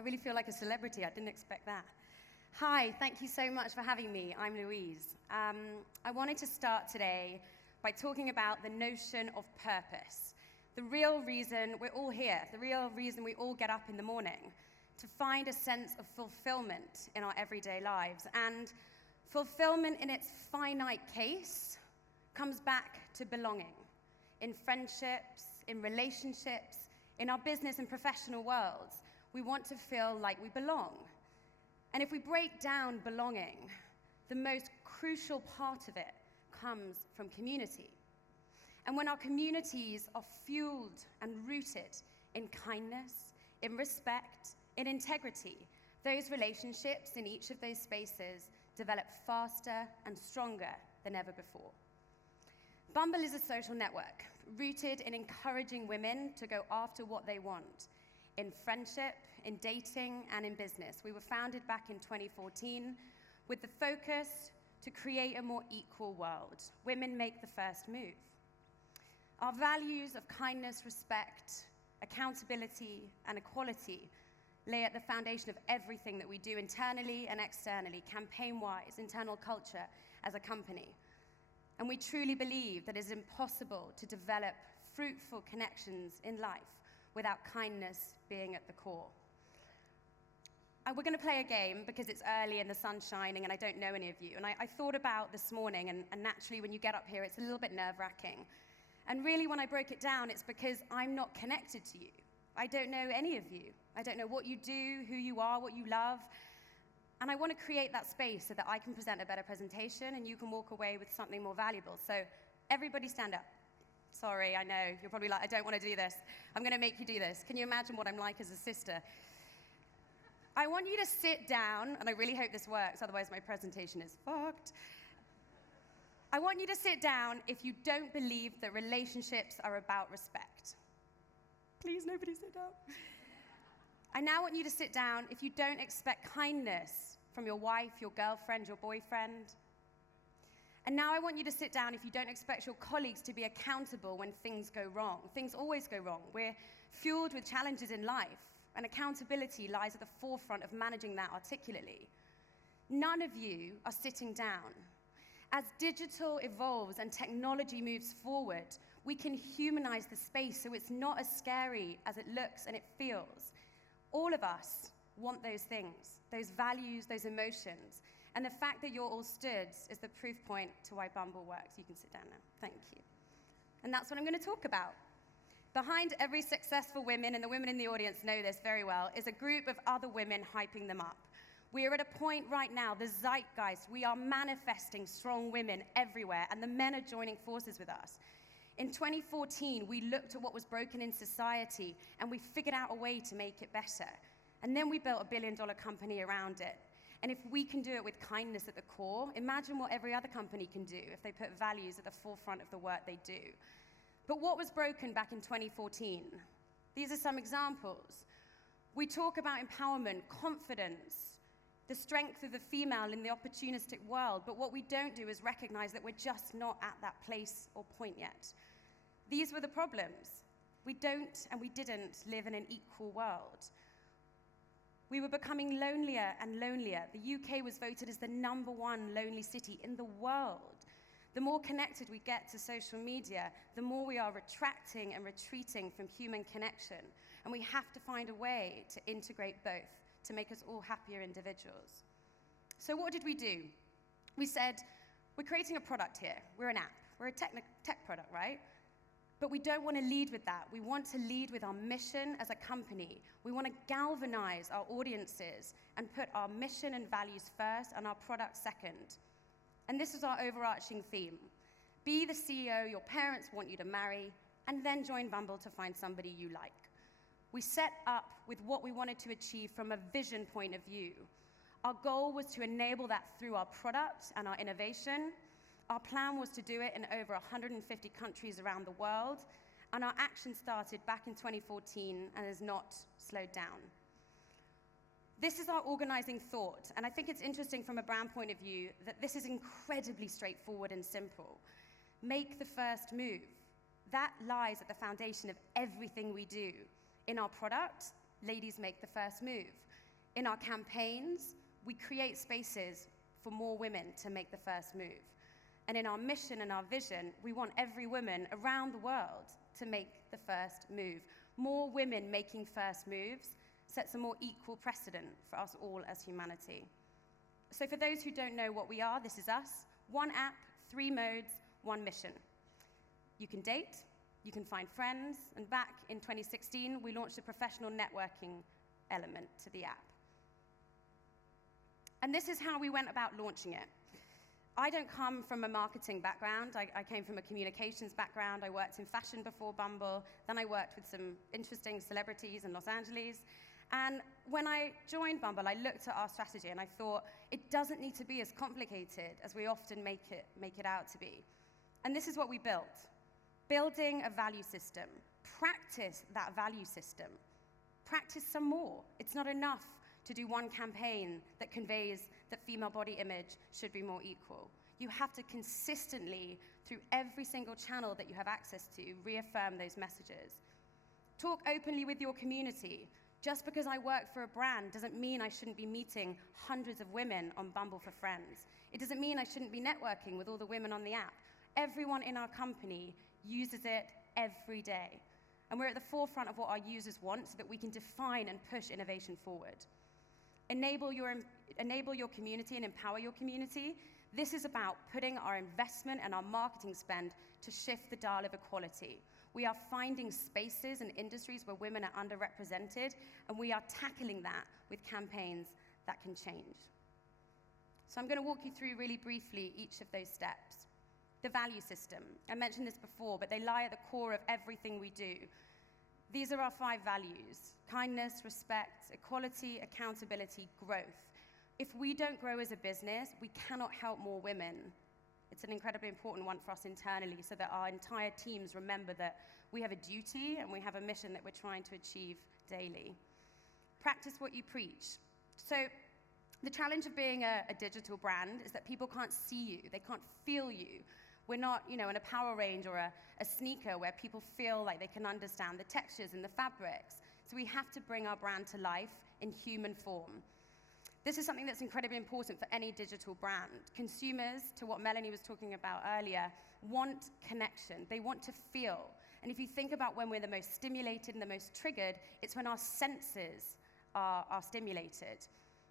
I really feel like a celebrity. I didn't expect that. Hi, thank you so much for having me. I'm Louise. I wanted to start today by talking about the notion of purpose. The real reason we're all here, the real reason we all get up in the morning, to find a sense of fulfillment in our everyday lives. And fulfillment in its finite case comes back to belonging. In friendships, in relationships, in our business and professional worlds, we want to feel like we belong. And if we break down belonging, the most crucial part of it comes from community. And when our communities are fueled and rooted in kindness, in respect, in integrity, those relationships in each of those spaces develop faster and stronger than ever before. Bumble is a social network rooted in encouraging women to go after what they want in friendship, in dating, and in business. We were founded back in 2014 with the focus to create a more equal world. Women make the first move. Our values of kindness, respect, accountability, and equality lay at the foundation of everything that we do internally and externally, campaign-wise, internal culture as a company. And we truly believe that it is impossible to develop fruitful connections in life without kindness being at the core. We're going to play a game because it's early and the sun's shining and I don't know any of you. And I thought about this morning, and naturally when you get up here, it's a little bit nerve-wracking. And really when I broke it down, it's because I'm not connected to you. I don't know any of you. I don't know what you do, who you are, what you love. And I want to create that space so that I can present a better presentation and you can walk away with something more valuable. So everybody stand up. Sorry, I know, you're probably like, I don't want to do this. I'm going to make you do this. Can you imagine what I'm like as a sister? I want you to sit down, and I really hope this works, otherwise my presentation is fucked. I want you to sit down if you don't believe that relationships are about respect. Please, nobody sit down. I now want you to sit down if you don't expect kindness from your wife, your girlfriend, your boyfriend. And now I want you to sit down if you don't expect your colleagues to be accountable when things go wrong. Things always go wrong. We're fueled with challenges in life, and accountability lies at the forefront of managing that articulately. None of you are sitting down. As digital evolves and technology moves forward, we can humanize the space so it's not as scary as it looks and it feels. All of us want those things, those values, those emotions. And the fact that you're all stood is the proof point to why Bumble works. You can sit down now. Thank you. And that's what I'm going to talk about. Behind every successful woman, and the women in the audience know this very well, is a group of other women hyping them up. We are at a point right now, the zeitgeist, we are manifesting strong women everywhere, and the men are joining forces with us. In 2014, we looked at what was broken in society, and we figured out a way to make it better. And then we built a billion-dollar company around it. And if we can do it with kindness at the core, imagine what every other company can do if they put values at the forefront of the work they do. But what was broken back in 2014? These are some examples. We talk about empowerment, confidence, the strength of the female in the opportunistic world, but what we don't do is recognize that we're just not at that place or point yet. These were the problems. We don't and we didn't live in an equal world. We were becoming lonelier and lonelier. The UK was voted as the #1 lonely city in the world. The more connected we get to social media, the more we are retracting and retreating from human connection. And we have to find a way to integrate both to make us all happier individuals. So what did we do? We said, we're creating a product here. We're an app. We're a tech product, right? But we don't want to lead with that. We want to lead with our mission as a company. We want to galvanize our audiences and put our mission and values first and our product second. And this is our overarching theme. Be the CEO your parents want you to marry, and then join Bumble to find somebody you like. We set up with what we wanted to achieve from a vision point of view. Our goal was to enable that through our product and our innovation. Our plan was to do it in over 150 countries around the world, and our action started back in 2014 and has not slowed down. This is our organizing thought, and I think it's interesting from a brand point of view that this is incredibly straightforward and simple. Make the first move. That lies at the foundation of everything we do. In our product, ladies make the first move. In our campaigns, we create spaces for more women to make the first move. And in our mission and our vision, we want every woman around the world to make the first move. More women making first moves sets a more equal precedent for us all as humanity. So for those who don't know what we are, this is us. One app, 3 modes, 1 mission. You can date, you can find friends, and back in 2016, we launched a professional networking element to the app. And this is how we went about launching it. I don't come from a marketing background. I came from a communications background. I worked in fashion before Bumble. Then I worked with some interesting celebrities in Los Angeles. And when I joined Bumble, I looked at our strategy and I thought, it doesn't need to be as complicated as we often make it out to be. And this is what we built. Building a value system. Practice that value system. Practice some more. It's not enough to do one campaign that conveys that female body image should be more equal. You have to consistently, through every single channel that you have access to, reaffirm those messages. Talk openly with your community. Just because I work for a brand doesn't mean I shouldn't be meeting hundreds of women on Bumble for Friends. It doesn't mean I shouldn't be networking with all the women on the app. Everyone in our company uses it every day. And we're at the forefront of what our users want so that we can define and push innovation forward. Enable your community and empower your community. This is about putting our investment and our marketing spend to shift the dial of equality. We are finding spaces and industries where women are underrepresented, and we are tackling that with campaigns that can change. So I'm going to walk you through really briefly each of those steps. The value system. I mentioned this before, but they lie at the core of everything we do. These are our 5 values: kindness, respect, equality, accountability, growth. If we don't grow as a business, we cannot help more women. It's an incredibly important one for us internally so that our entire teams remember that we have a duty and we have a mission that we're trying to achieve daily. Practice what you preach. So the challenge of being a digital brand is that people can't see you, they can't feel you. We're not, in a power range or a sneaker where people feel like they can understand the textures and the fabrics. So we have to bring our brand to life in human form. This is something that's incredibly important for any digital brand. Consumers, to what Melanie was talking about earlier, want connection. They want to feel. And if you think about when we're the most stimulated and the most triggered, it's when our senses are stimulated.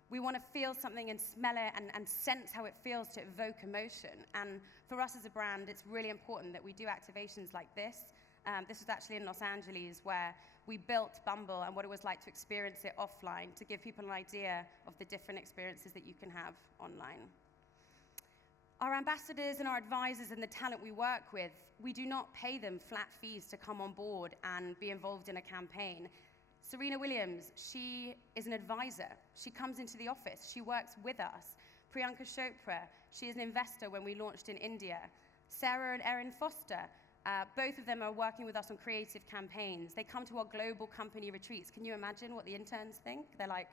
We want to feel something and smell it and sense how it feels to evoke emotion. And for us as a brand, it's really important that we do activations like this. This was actually in Los Angeles where we built Bumble and what it was like to experience it offline to give people an idea of the different experiences that you can have online. Our ambassadors and our advisors and the talent we work with, we do not pay them flat fees to come on board and be involved in a campaign. Serena Williams, she is an advisor. She comes into the office. She works with us. Priyanka Chopra, she is an investor when we launched in India. Sarah and Erin Foster, both of them are working with us on creative campaigns. They come to our global company retreats. Can you imagine what the interns think? They're like,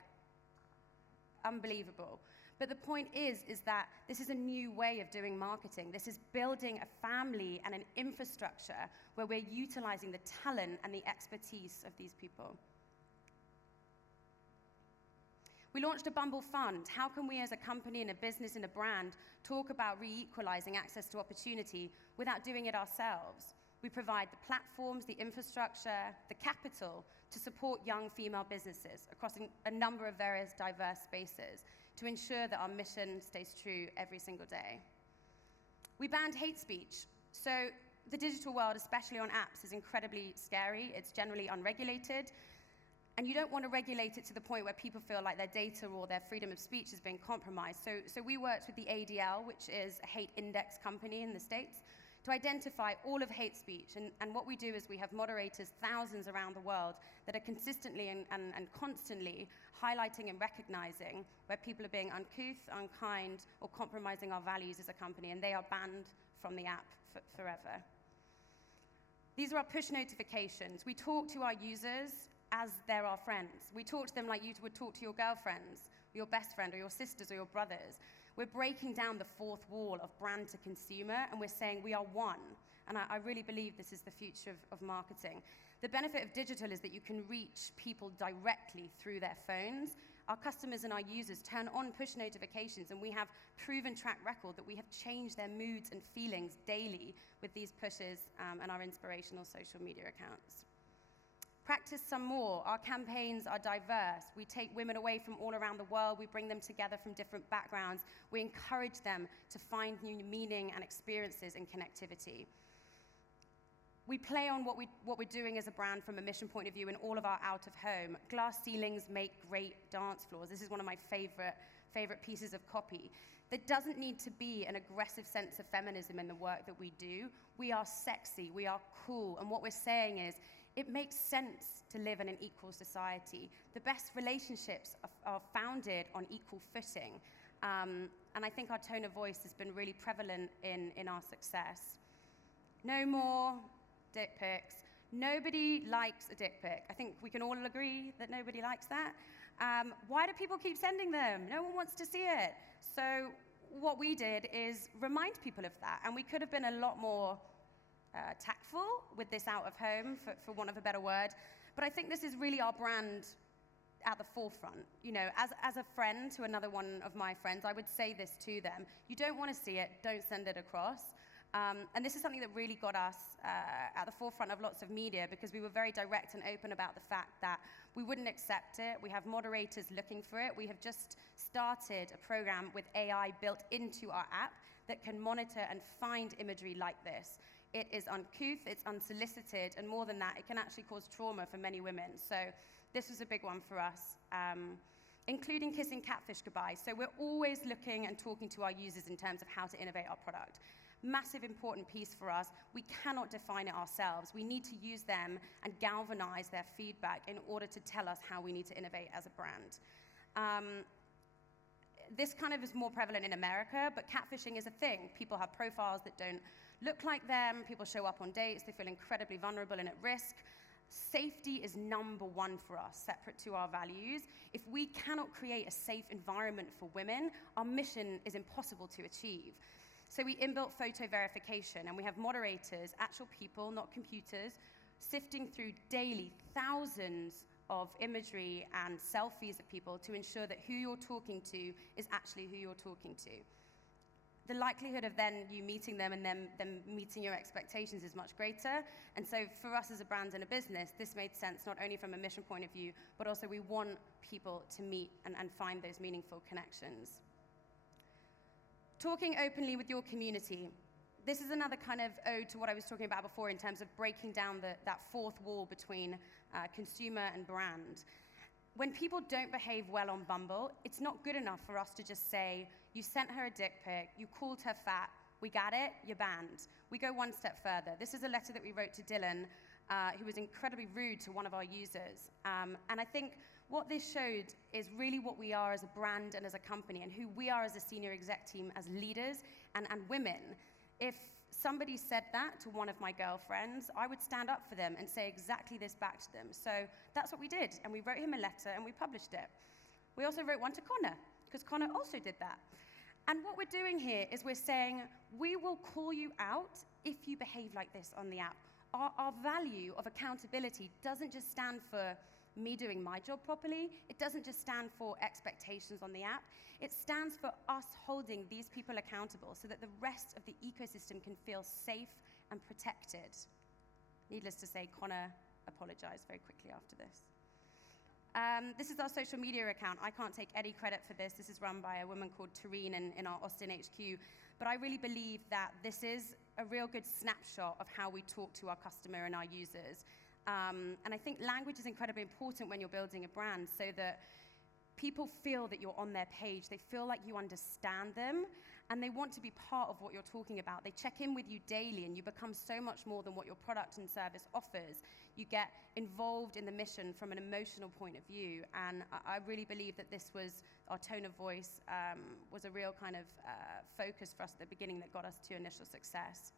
unbelievable. But the point is that this is a new way of doing marketing. This is building a family and an infrastructure where we're utilizing the talent and the expertise of these people. We launched a Bumble Fund. How can we as a company and a business and a brand talk about re-equalizing access to opportunity without doing it ourselves? We provide the platforms, the infrastructure, the capital to support young female businesses across a number of various diverse spaces to ensure that our mission stays true every single day. We banned hate speech. So the digital world, especially on apps, is incredibly scary. It's generally unregulated. And you don't want to regulate it to the point where people feel like their data or their freedom of speech is being compromised. So we worked with the ADL, which is a hate index company in the States, to identify all of hate speech. And what we do is we have moderators, thousands around the world, that are consistently and constantly highlighting and recognizing where people are being uncouth, unkind, or compromising our values as a company, and they are banned from the app forever. These are our push notifications. We talk to our users as they're our friends. We talk to them like you would talk to your girlfriends, or your best friend, or your sisters, or your brothers. We're breaking down the fourth wall of brand to consumer, and we're saying we are one. And I really believe this is the future of marketing. The benefit of digital is that you can reach people directly through their phones. Our customers and our users turn on push notifications, and we have proven track record that we have changed their moods and feelings daily with these pushes and our inspirational social media accounts. Practice some more. Our campaigns are diverse. We take women away from all around the world. We bring them together from different backgrounds. We encourage them to find new meaning and experiences in connectivity. We play on what we're doing as a brand from a mission point of view in all of our out-of-home. Glass ceilings make great dance floors. This is one of my favorite pieces of copy. There doesn't need to be an aggressive sense of feminism in the work that we do. We are sexy, we are cool, and what we're saying is, it makes sense to live in an equal society. The best relationships are founded on equal footing. And I think our tone of voice has been really prevalent in our success. No more dick pics. Nobody likes a dick pic. I think we can all agree that nobody likes that. Why do people keep sending them? No one wants to see it. So what we did is remind people of that. And we could have been a lot more tactful with this out of home, for want of a better word. But I think this is really our brand at the forefront. You know, as a friend to another one of my friends, I would say this to them. You don't want to see it, don't send it across. And this is something that really got us at the forefront of lots of media, because we were very direct and open about the fact that we wouldn't accept it. We have moderators looking for it. We have just started a program with AI built into our app that can monitor and find imagery like this. It is uncouth, it's unsolicited, and more than that, it can actually cause trauma for many women. So this was a big one for us, including kissing catfish goodbye. So we're always looking and talking to our users in terms of how to innovate our product. Massive important piece for us. We cannot define it ourselves. We need to use them and galvanize their feedback in order to tell us how we need to innovate as a brand. This kind of is more prevalent in America, but catfishing is a thing. People have profiles that don't look like them. People show up on dates. They feel incredibly vulnerable and at risk. Safety is number one for us, separate to our values. If we cannot create a safe environment for women, our mission is impossible to achieve. So we inbuilt photo verification, and we have moderators, actual people, not computers, sifting through daily thousands of imagery and selfies of people to ensure that who you're talking to is actually who you're talking to. The likelihood of then you meeting them and them meeting your expectations is much greater. And so for us as a brand and a business, this made sense not only from a mission point of view, but also we want people to meet and find those meaningful connections. Talking openly with your community. This is another kind of ode to what I was talking about before in terms of breaking down that fourth wall between consumer and brand. When people don't behave well on Bumble, it's not good enough for us to just say, you sent her a dick pic, you called her fat, we got it, you're banned. We go one step further. This is a letter that we wrote to Dylan, who was incredibly rude to one of our users. And I think what this showed is really what we are as a brand and as a company, and who we are as a senior exec team as leaders and women. If somebody said that to one of my girlfriends, I would stand up for them and say exactly this back to them. So that's what we did, and we wrote him a letter and we published it. We also wrote one to Connor, because Connor also did that. And what we're doing here is we're saying, we will call you out if you behave like this on the app. Our value of accountability doesn't just stand for me doing my job properly. It doesn't just stand for expectations on the app. It stands for us holding these people accountable so that the rest of the ecosystem can feel safe and protected. Needless to say, Connor apologized very quickly after this. This is our social media account. I can't take any credit for this. This is run by a woman called Tareen in our Austin HQ. But I really believe that this is a real good snapshot of how we talk to our customer and our users. And I think language is incredibly important when you're building a brand, so that people feel that you're on their page. They feel like you understand them, and they want to be part of what you're talking about. They check in with you daily, and you become so much more than what your product and service offers. You get involved in the mission from an emotional point of view, and I really believe that this was our tone of voice, was a real kind of focus for us at the beginning that got us to initial success.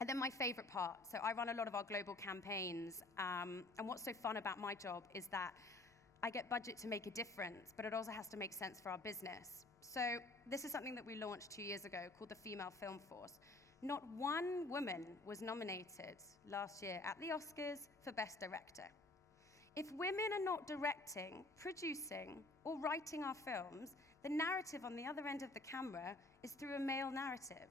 And then my favorite part. So I run a lot of our global campaigns, and what's so fun about my job is that I get budget to make a difference, but it also has to make sense for our business. So this is something that we launched 2 years ago called the Female Film Force. Not one woman was nominated last year at the Oscars for Best Director. If women are not directing, producing, or writing our films, the narrative on the other end of the camera is through a male narrative.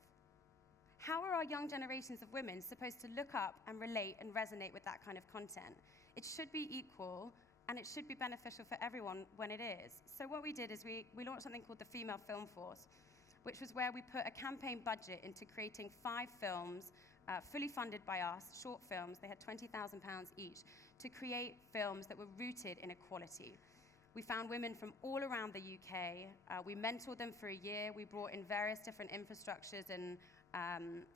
How are our young generations of women supposed to look up and relate and resonate with that kind of content? It should be equal, and it should be beneficial for everyone when it is. So what we did is we launched something called the Female Film Force, which was where we put a campaign budget into creating 5 films, fully funded by us, short films. They had £20,000 each, to create films that were rooted in equality. We found women from all around the UK. We mentored them for a year. We brought in various different infrastructures and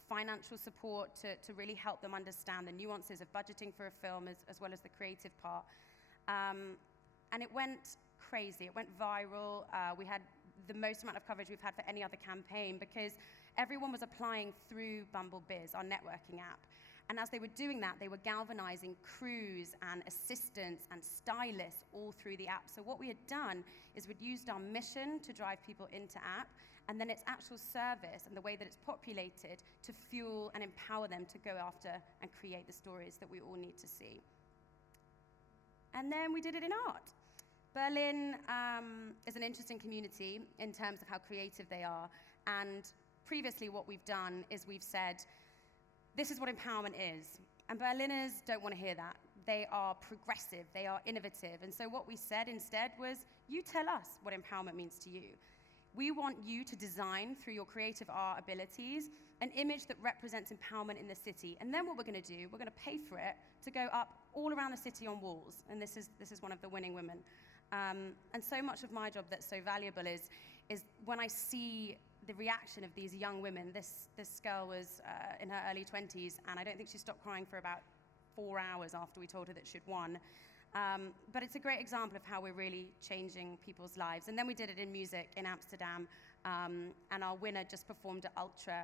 financial support to really help them understand the nuances of budgeting for a film as well as the creative part. And it went crazy. It went viral. We had the most amount of coverage we've had for any other campaign because everyone was applying through Bumble Biz, our networking app. And as they were doing that, they were galvanizing crews and assistants and stylists all through the app. So what we had done is we'd used our mission to drive people into app, and then its actual service and the way that it's populated to fuel and empower them to go after and create the stories that we all need to see. And then we did it in art. Berlin is an interesting community in terms of how creative they are. And previously what we've done is we've said, this is what empowerment is. And Berliners don't want to hear that. They are progressive, they are innovative. And so what we said instead was, you tell us what empowerment means to you. We want you to design, through your creative art abilities, an image that represents empowerment in the city. And then what we're going to do, we're going to pay for it to go up all around the city on walls. And this is one of the winning women. And so much of my job that's so valuable is when I see the reaction of these young women. This girl was in her early 20s, and I don't think she stopped crying for about 4 hours after we told her that she'd won. But it's a great example of how we're really changing people's lives. And then we did it in music in Amsterdam, and our winner just performed at Ultra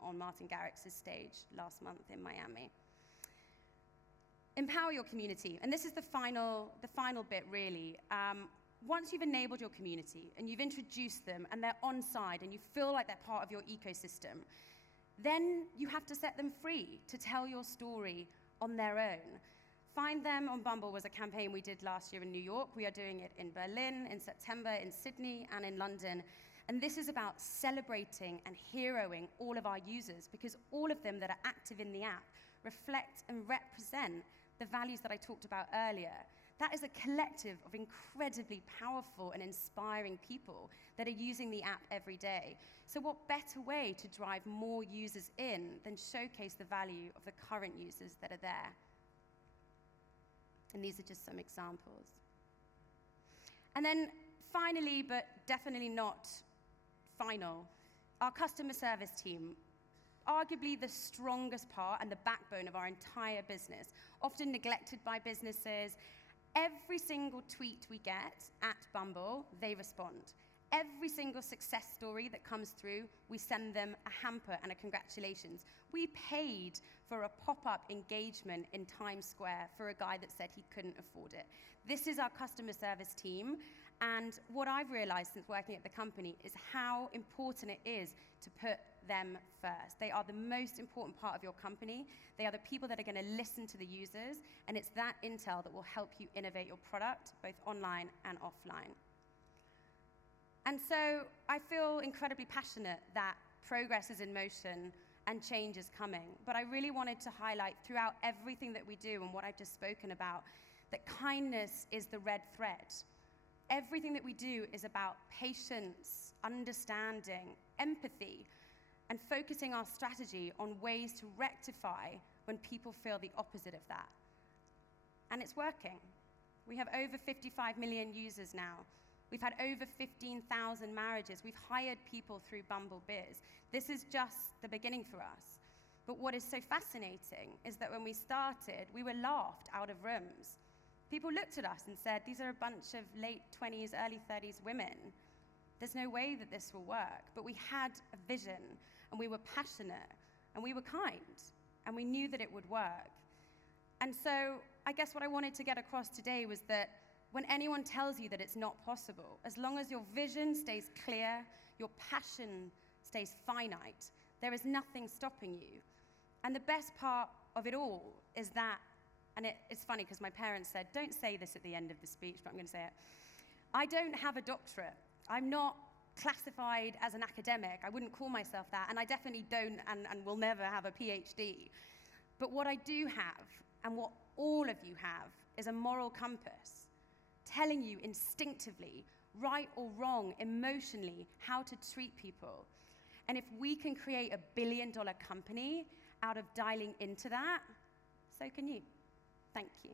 on Martin Garrix's stage last month in Miami. Empower your community, and this is the final bit really. Once you've enabled your community and you've introduced them and they're on side and you feel like they're part of your ecosystem, then you have to set them free to tell your story on their own. Find Them on Bumble was a campaign we did last year in New York. We are doing it in Berlin, in September, in Sydney, and in London. And this is about celebrating and heroing all of our users, because all of them that are active in the app reflect and represent the values that I talked about earlier. That is a collective of incredibly powerful and inspiring people that are using the app every day. So what better way to drive more users in than showcase the value of the current users that are there? And these are just some examples. And then finally, but definitely not final, our customer service team, arguably the strongest part and the backbone of our entire business, often neglected by businesses. Every single tweet we get at Bumble, they respond. Every single success story that comes through, we send them a hamper and a congratulations. We paid for a pop-up engagement in Times Square for a guy that said he couldn't afford it. This is our customer service team, and what I've realized since working at the company is how important it is to put them first. They are the most important part of your company. They are the people that are going to listen to the users, and it's that intel that will help you innovate your product, both online and offline. And so I feel incredibly passionate that progress is in motion and change is coming. But I really wanted to highlight throughout everything that we do and what I've just spoken about, that kindness is the red thread. Everything that we do is about patience, understanding, empathy, and focusing our strategy on ways to rectify when people feel the opposite of that. And it's working. We have over 55 million users now. We've had over 15,000 marriages. We've hired people through Bumble Biz. This is just the beginning for us. But what is so fascinating is that when we started, we were laughed out of rooms. People looked at us and said, these are a bunch of late 20s, early 30s women. There's no way that this will work. But we had a vision, and we were passionate, and we were kind, and we knew that it would work. And so I guess what I wanted to get across today was that when anyone tells you that it's not possible, as long as your vision stays clear, your passion stays finite, there is nothing stopping you. And the best part of it all is that and it's funny because my parents said, don't say this at the end of the speech, but I'm going to say it. I don't have a doctorate. I'm not classified as an academic. I wouldn't call myself that, and I definitely don't and will never have a PhD. But what I do have, and what all of you have, is a moral compass telling you instinctively, right or wrong, emotionally, how to treat people. And if we can create a billion-dollar company out of dialing into that, so can you. Thank you.